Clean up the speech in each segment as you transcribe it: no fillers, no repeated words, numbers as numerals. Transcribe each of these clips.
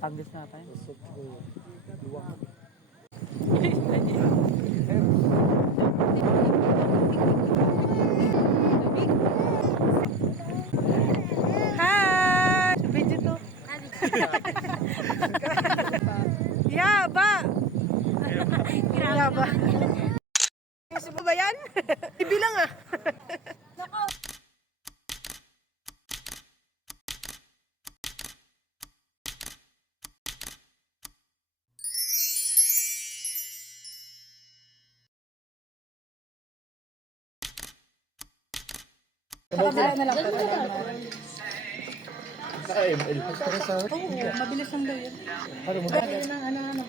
Batangas na tayo. Hi! Video to. Yaba! Yaba. Gusto mo ba yan? Ibilang ah. Naka-ML. Mabilis lang daw yun. Ano mo? Ano.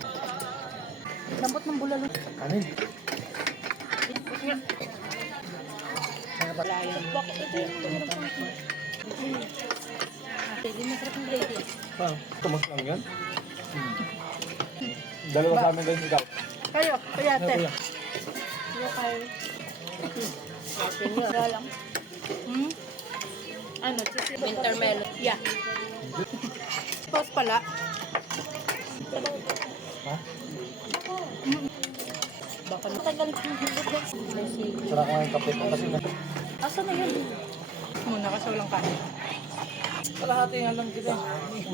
Lambot ng bulalo. Ano yun? Hindi masarap ang gravy. Ah, tumas lang yan? Dalawa sa amin din ikaw. Kayo, kaya ate. Kuya. Kayo kayo. Ate nyo, lang. Ano, winter melon. Yeah. Pause pala. Ha? Baka matagal yung Sarap ko yung kape kasi na. asa na yun? Muna kasi walang kanin. Kalahati nga lang kita.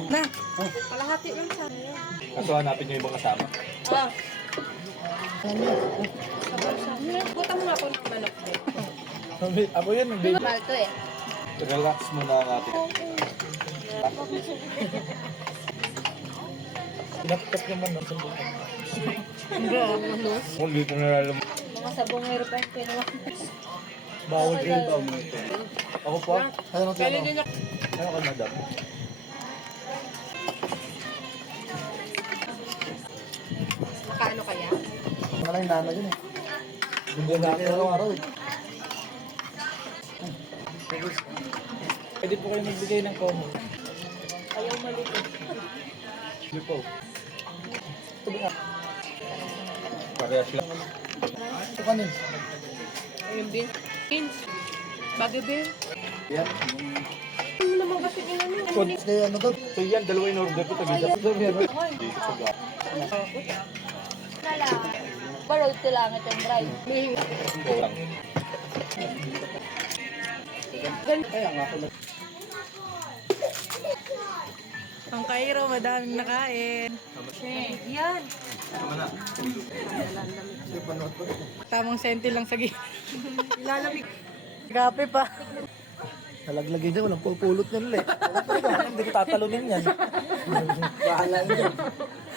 Na, kalahati lang sa Kaso hanapin nyo yung ibang kasama. Ah. Buta mo nga po ng manok din. Ako yan, hindi. Mahal to eh. Relax muna ang ating. Pinapitap naman ng sandungan. Kung dito nalalam. Mga sabongero pa yung pinuha. Bawal kayo ba mo ito? Ako po? Ano ka Pwede din ako. Ano ka, madam? Makaano kaya? Ano lang yung nana yun eh. Hindi na ako araw-araw eh. Pwede po kayo magbigay ng comment. Ayaw malito. Hindi po. Parehas lang. Ito kanin. Ayun din. Beans. Bagay bean. Yan. Ano naman kasi yung ano? Kaya ano to? So yan, dalawa in order ko. Tag-isa. So meron. Dito sa gap. Nala. Barol ito lang itong dry. Kulang. Kaya nga ako Ang Cairo, madaming nakain. Yan. Tama na. Tamang senti lang sa gilid. Ilalamig. Gape pa. Nalaglagay dyan, walang pulpulot nila eh. Hindi ko tatalunin yan. Bahala yun.